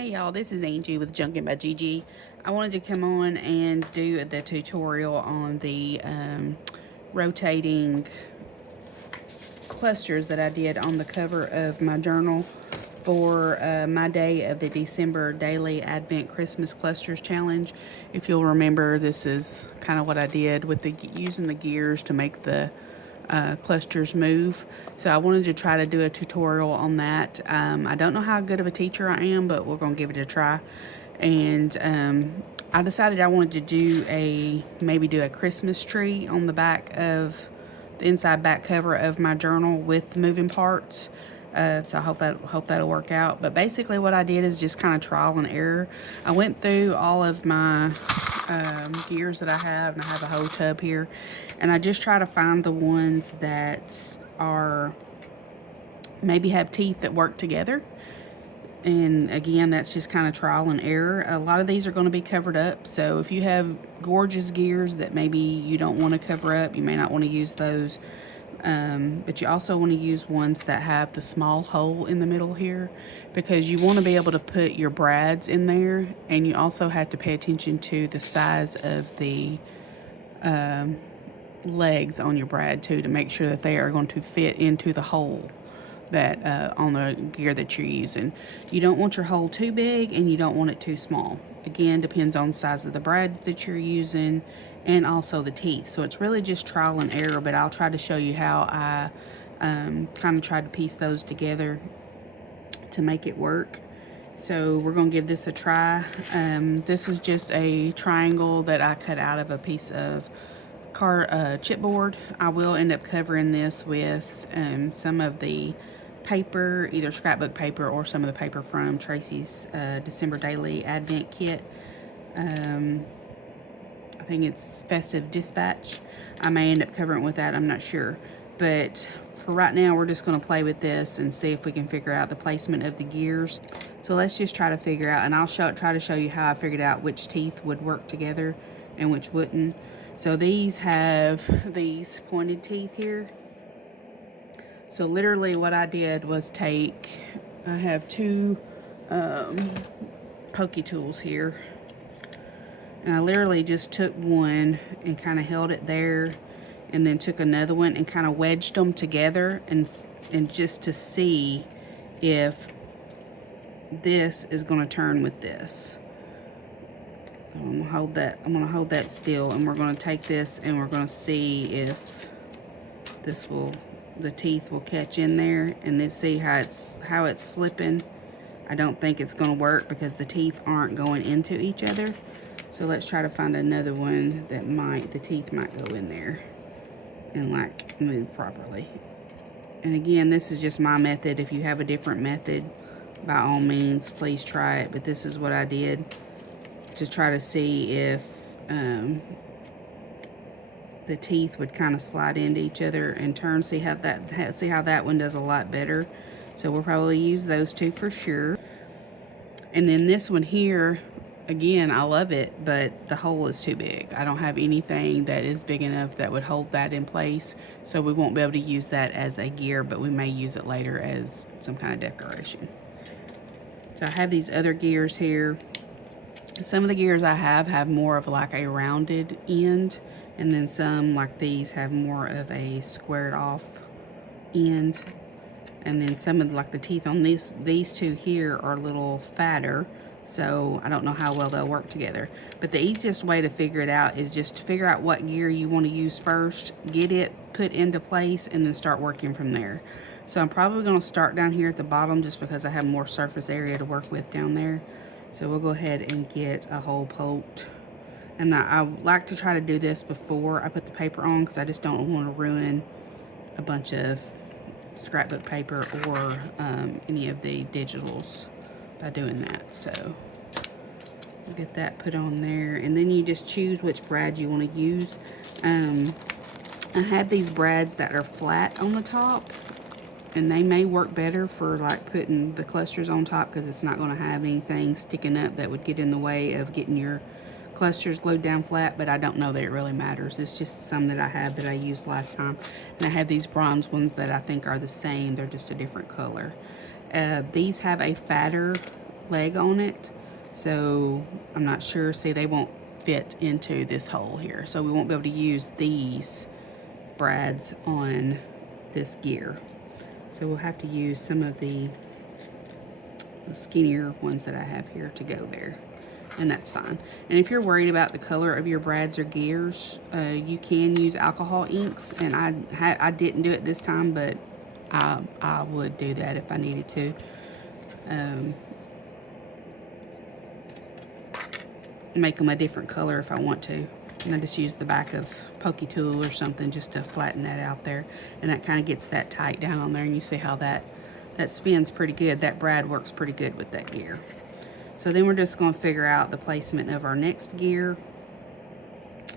Hey y'all, this is Angie with Junkin' by Gigi. I wanted to come on and do the tutorial on the rotating clusters that I did on the cover of my journal for my day of the December Daily Advent Christmas Clusters Challenge. If you'll remember, this is kind of what I did with using the gears to make the clusters move. So I wanted to try to do a tutorial on that. I don't know how good of a teacher I am, but we're going to give it a try. And I decided I wanted to maybe do a Christmas tree on the back of the inside back cover of my journal with moving parts. So I hope that'll work out. But basically, what I did is just kind of trial and error. I went through all of my gears that I have, and I have a whole tub here, and I just try to find the ones that are maybe have teeth that work together. And again, that's just kind of trial and error. A lot of these are going to be covered up, so if you have gorgeous gears that maybe you don't want to cover up, you may not want to use those. But you also want to use ones that have the small hole in the middle here, because you want to be able to put your brads in there, and you also have to pay attention to the size of the legs on your brad too, to make sure that they are going to fit into the hole that on the gear that you're using. You don't want your hole too big, and you don't want it too small. Again, depends on the size of the brad that you're using and also the teeth. So it's really just trial and error, but I'll try to show you how I kind of tried to piece those together to make it work. So we're going to give this a try. This is just a triangle that I cut out of a piece of chipboard. I will end up covering this with some of the paper, either scrapbook paper or some of the paper from Tracy's December Daily Advent Kit. I think it's Festive Dispatch. I may end up covering it with that, I'm not sure. But for right now, we're just going to play with this and see if we can figure out the placement of the gears. So let's just try to figure out, and I'll try to show you how I figured out which teeth would work together and which wouldn't. So these have these pointed teeth here. So literally what I did was I have two pokey tools here, and I literally just took one and kind of held it there, and then took another one and kind of wedged them together, and just to see if this is going to turn with this. I'm gonna hold that still, and we're going to take this and we're going to see if the teeth will catch in there, and then see how it's slipping. I don't think it's going to work because the teeth aren't going into each other. So let's try to find another one that the teeth might go in there and like move properly. And again, this is just my method. If you have a different method, by all means, please try it. But this is what I did to try to see if the teeth would kind of slide into each other and turn. See how that one does a lot better. So we'll probably use those two for sure. And then this one here, again, I love it, but the hole is too big. I don't have anything that is big enough that would hold that in place, so we won't be able to use that as a gear, but we may use it later as some kind of decoration. So I have these other gears here. Some of the gears I have more of like a rounded end, and then some like these have more of a squared off end. And then some of like the teeth on these two here are a little fatter, so I don't know how well they'll work together. But the easiest way to figure it out is just to figure out what gear you want to use first, get it put into place, and then start working from there. So I'm probably going to start down here at the bottom just because I have more surface area to work with down there. So we'll go ahead and get a hole poked. And I like to try to do this before I put the paper on, because I just don't want to ruin a bunch of scrapbook paper or any of the digitals by doing that. So we'll get that put on there, and then you just choose which brad you want to use. I have these brads that are flat on the top, and they may work better for like putting the clusters on top, because it's not going to have anything sticking up that would get in the way of getting your clusters glued down flat. But I don't know that it really matters. It's just some that I have that I used last time, and I have these bronze ones that I think are the same. They're just a different color. These have a fatter leg on it. So I'm not sure. See, they won't fit into this hole here. So we won't be able to use these brads on this gear. So we'll have to use some of the skinnier ones that I have here to go there. And that's fine. And if you're worried about the color of your brads or gears, you can use alcohol inks. And I didn't do it this time, but I would do that if I needed to. Make them a different color if I want to. And I just use the back of pokey tool or something just to flatten that out there. And that kind of gets that tight down on there. And you see how that spins pretty good. That brad works pretty good with that gear. So then we're just going to figure out the placement of our next gear.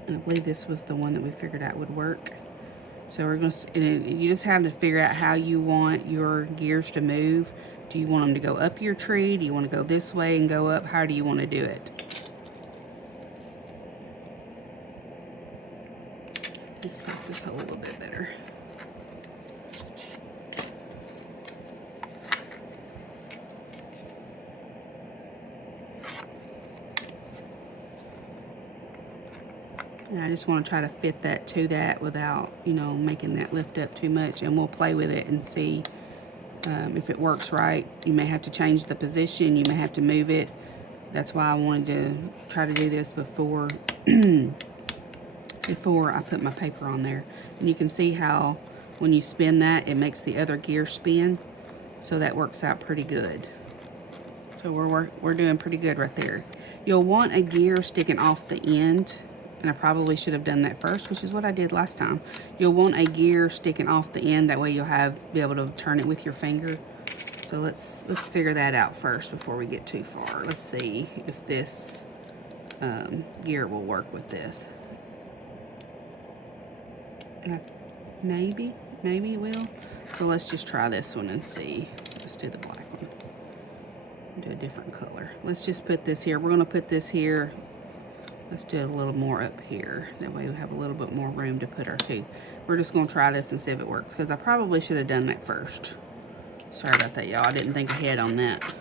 And I believe this was the one that we figured out would work. So we're going to, you just have to figure out how you want your gears to move. Do you want them to go up your tree? Do you want to go this way and go up? How do you want to do it? Let's pop this hole a little bit better. And I just want to try to fit that to that without, you know, making that lift up too much. And we'll play with it and see if it works right. You may have to change the position. You may have to move it. That's why I wanted to try to do this before before I put my paper on there. And you can see how when you spin that, it makes the other gear spin. So that works out pretty good. So we're doing pretty good right there. You'll want a gear sticking off the end. And I probably should have done that first, which is what I did last time. You'll want a gear sticking off the end. That way you'll be able to turn it with your finger. So let's figure that out first before we get too far. Let's see if this gear will work with this. And maybe it will. So let's just try this one and see. Let's do the black one. Do a different color. Let's just put this here. We're going to put this here. Let's do it a little more up here. That way we have a little bit more room to put our tooth. We're just going to try this and see if it works, because I probably should have done that first. Sorry about that, y'all. I didn't think ahead on that.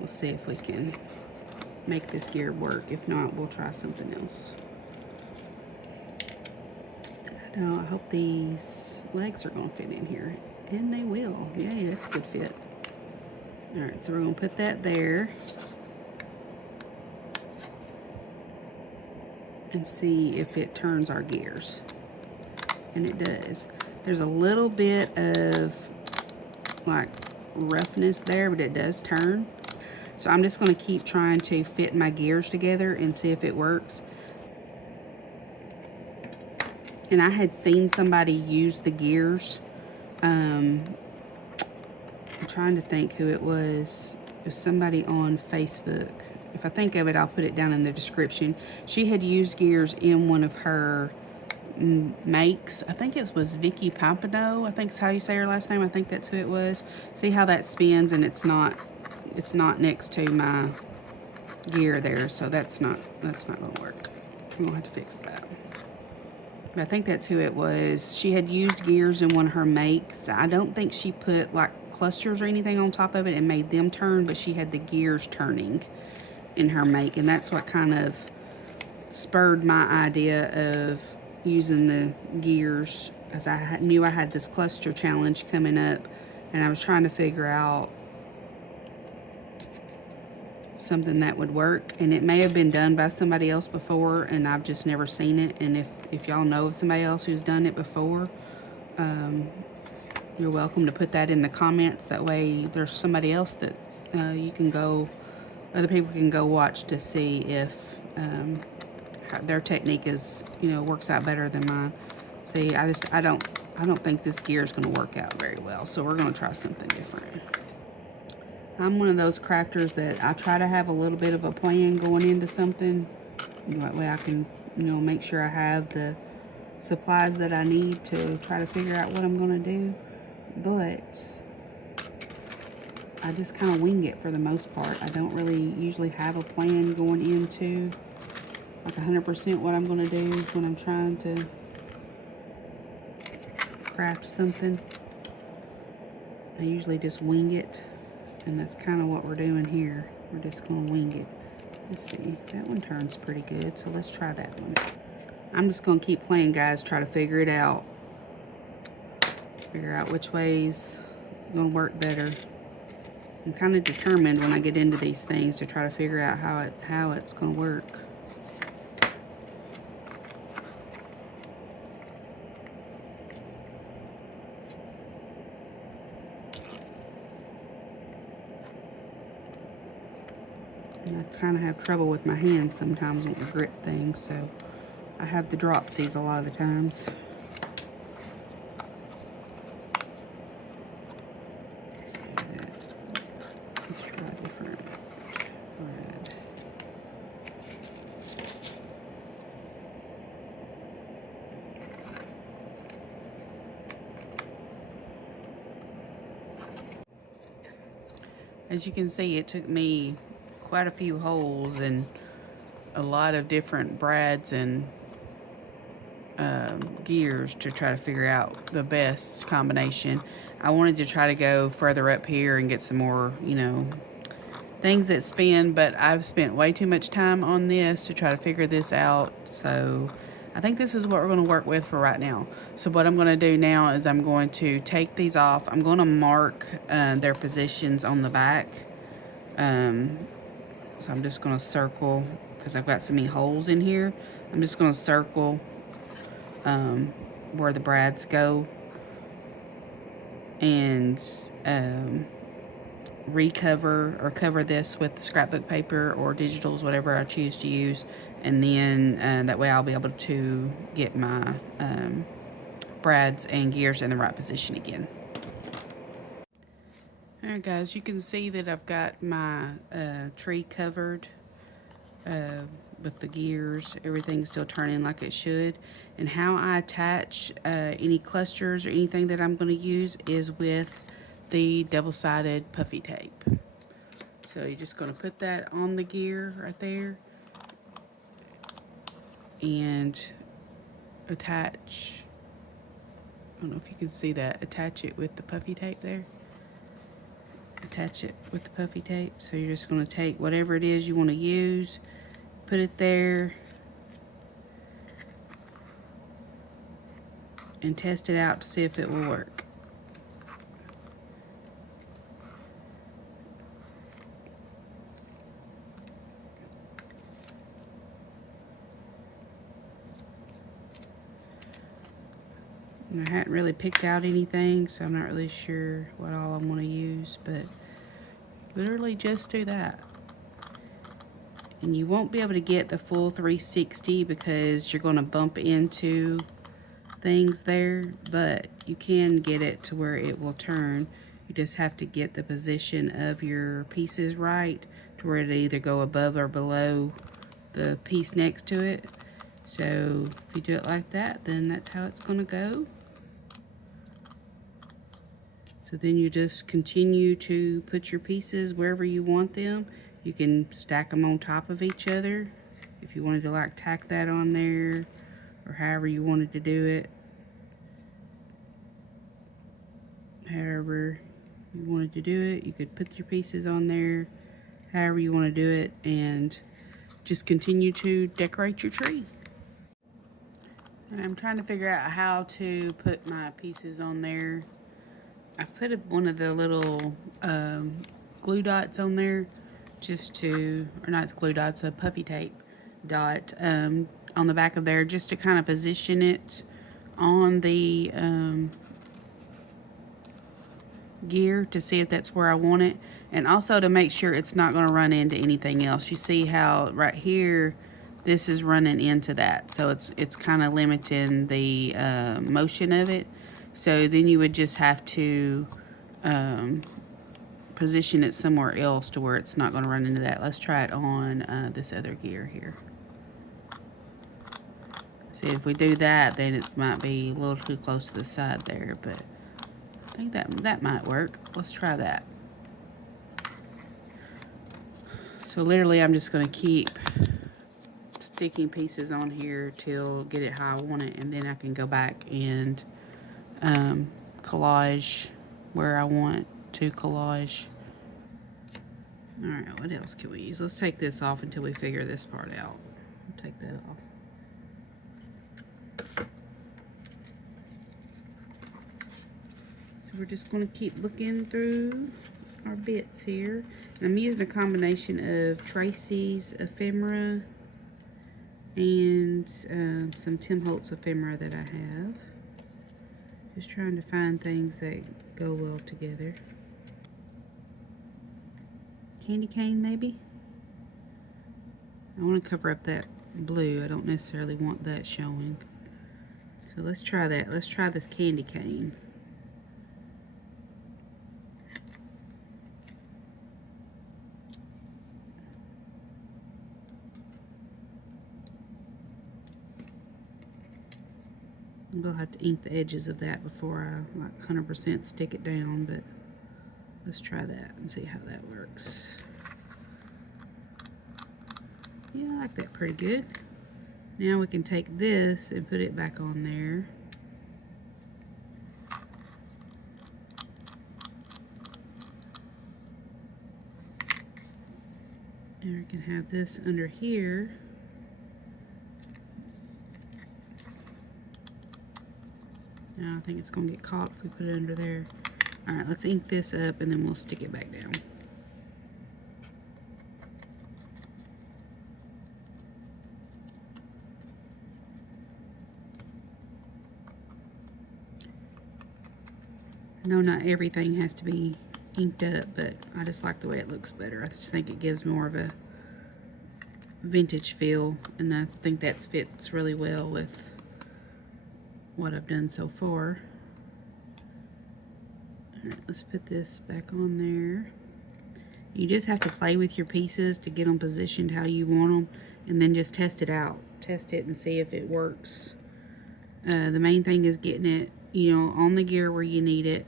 We'll see if we can make this gear work. If not, we'll try something else. I hope these legs are going to fit in here. And they will. Yay, that's a good fit. Alright, so we're going to put that there. And see if it turns our gears. And it does. There's a little bit of like roughness there, but it does turn. So I'm just going to keep trying to fit my gears together and see if it works. And I had seen somebody use the gears. I'm trying to think who it was. It was somebody on Facebook. If I think of it, I'll put it down in the description. She had used gears in one of her makes. I think it was Vicky Pampano. I think is how you say her last name. I think that's who it was. See how that spins, and it's not next to my gear there, so that's not gonna work. I'm gonna have to fix that. But I think that's who it was. She had used gears in one of her makes. I don't think she put like clusters or anything on top of it and made them turn, but she had the gears turning in her make, and that's what kind of spurred my idea of using the gears, as I knew I had this cluster challenge coming up, and I was trying to figure out something that would work. And it may have been done by somebody else before, and I've just never seen it. And if y'all know of somebody else who's done it before, you're welcome to put that in the comments. That way there's somebody else that you can go, other people can go watch to see if their technique is, works out better than mine. See, I don't think this gear is going to work out very well, so we're going to try something different. I'm one of those crafters that I try to have a little bit of a plan going into something. That way I can, make sure I have the supplies that I need to try to figure out what I'm going to do. But I just kind of wing it for the most part. I don't really usually have a plan going into like 100% what I'm going to do when I'm trying to craft something. I usually just wing it And that's kind of what we're doing here. We're just going to wing it. Let's see. That one turns pretty good, so let's try that one. I'm just going to keep playing, guys, try to figure it out. Figure out which way's going to work better. I'm kind of determined when I get into these things to try to figure out how it's going to work. And I kind of have trouble with my hands sometimes when I grip things, so I have the dropsies a lot of the times. Let's try a different thread. As you can see, it took me quite a few holes and a lot of different brads and gears to try to figure out the best combination. I wanted to try to go further up here and get some more, you know, things that spin, but I've spent way too much time on this to try to figure this out. So I think this is what we're going to work with for right now. So what I'm going to do now is I'm going to take these off. I'm going to mark their positions on the back. So I'm just going to circle, because I've got so many holes in here. I'm just going to circle where the brads go, and recover or cover this with scrapbook paper or digitals, whatever I choose to use, and then that way I'll be able to get my brads and gears in the right position again. Alright guys, you can see that I've got my tree covered with the gears. Everything's still turning like it should. And how I attach any clusters or anything that I'm going to use is with the double-sided puffy tape. So you're just going to put that on the gear right there and attach, I don't know if you can see that, attach it with the puffy tape there. Attach it with the puffy tape. So you're just going to take whatever it is you want to use, put it there, and test it out to see if it will work. And I hadn't really picked out anything, so I'm not really sure what all I'm going to use, but literally just do that. And you won't be able to get the full 360 because you're going to bump into things there, but you can get it to where it will turn. You just have to get the position of your pieces right to where it either go above or below the piece next to it. So if you do it like that, then that's how it's going to go. So then you just continue to put your pieces wherever you want them. You can stack them on top of each other if you wanted to like tack that on there, or however you wanted to do it. However you wanted to do it, you could put your pieces on there, however you want to do it, and just continue to decorate your tree. And I'm trying to figure out how to put my pieces on there. I've put one of the little glue dots on there just to, or not, it's glue dots, a puffy tape dot on the back of there just to kind of position it on the gear to see if that's where I want it, and also to make sure it's not going to run into anything else. You see how right here this is running into that, so it's kind of limiting the motion of it. So then you would just have to position it somewhere else to where it's not going to run into that. Let's try it on this other gear here. See, if we do that, then it might be a little too close to the side there, but I think that might work. Let's try that. So literally I'm just going to keep sticking pieces on here till get it how I want it, and then I can go back and collage where I want to collage. All right, what else can we use? Let's take this off until we figure this part out. Take that off. So we're just going to keep looking through our bits here. And I'm using a combination of Tracy's ephemera and some Tim Holtz ephemera that I have. Just trying to find things that go well together. Candy cane, maybe? I want to cover up that blue. I don't necessarily want that showing. So let's try that. Let's try this candy cane. We'll have to ink the edges of that before I like 100% stick it down, but let's try that and see how that works. Yeah, I like that pretty good. Now we can take this and put it back on there. And we can have this under here. Now I think it's going to get caught if we put it under there. Alright, let's ink this up and then we'll stick it back down. I know not everything has to be inked up, but I just like the way it looks better. I just think it gives more of a vintage feel, and I think that fits really well with what I've done so far. Alright, let's put this back on there. You just have to play with your pieces to get them positioned how you want them, and then just test it out. Test it and see if it works. The main thing is getting it, you know, on the gear where you need it,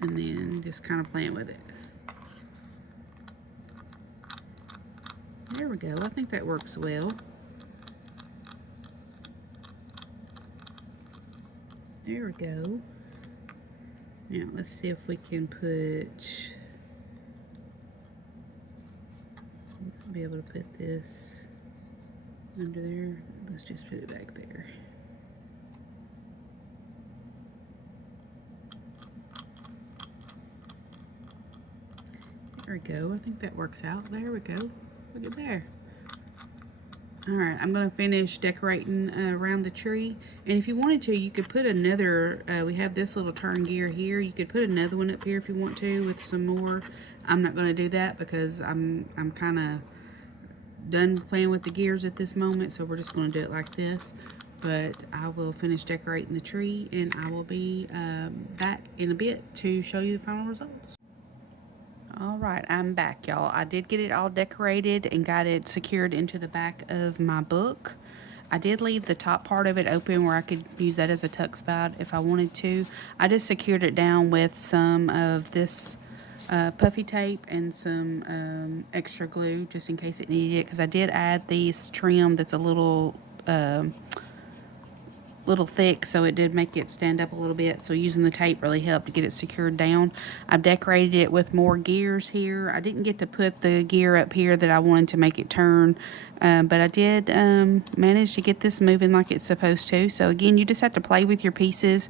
and then just kind of playing with it. There we go. I think that works well. There we go. Now let's see if we can be able to put this under there. Let's just put it back there. There we go. I think that works out. There we go. Look at there. Alright, I'm going to finish decorating around the tree. And if you wanted to, you could put another, we have this little turn gear here. You could put another one up here if you want to with some more. I'm not going to do that because I'm kind of done playing with the gears at this moment. So we're just going to do it like this. But I will finish decorating the tree and I will be back in a bit to show you the final results. Alright, I'm back, y'all. I did get it all decorated and got it secured into the back of my book. I did leave the top part of it open where I could use that as a tuck spout if I wanted to. I just secured it down with some of this puffy tape and some extra glue just in case it needed it, because I did add this trim that's a little thick, so it did make it stand up a little bit. So using the tape really helped to get it secured down. I've decorated it with more gears here. I didn't get to put the gear up here that I wanted to make it turn, but I did manage to get this moving like it's supposed to. So again, you just have to play with your pieces,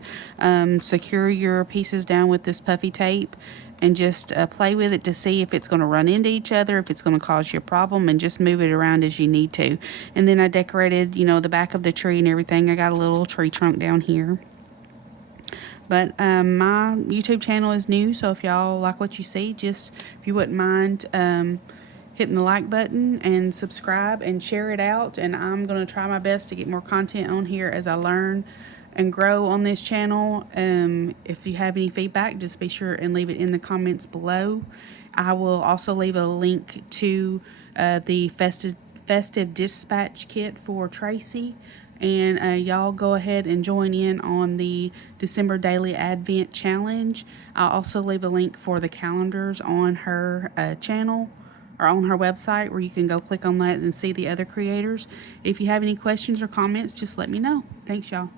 secure your pieces down with this puffy tape, and just play with it to see if it's going to run into each other, if it's going to cause you a problem, and just move it around as you need to. And then I decorated, you know, the back of the tree and everything. I got a little tree trunk down here. But my YouTube channel is new, so if y'all like what you see, just, if you wouldn't mind hitting the like button and subscribe and share it out. And I'm going to try my best to get more content on here as I learn and grow on this channel. If you have any feedback, just be sure and leave it in the comments below. I will also leave a link to the festive dispatch kit for Tracy, and y'all go ahead and join in on the December Daily Advent Challenge. I'll also leave a link for the calendars on her channel or on her website, where you can go click on that and see the other creators. If you have any questions or comments, just let me know. Thanks, y'all.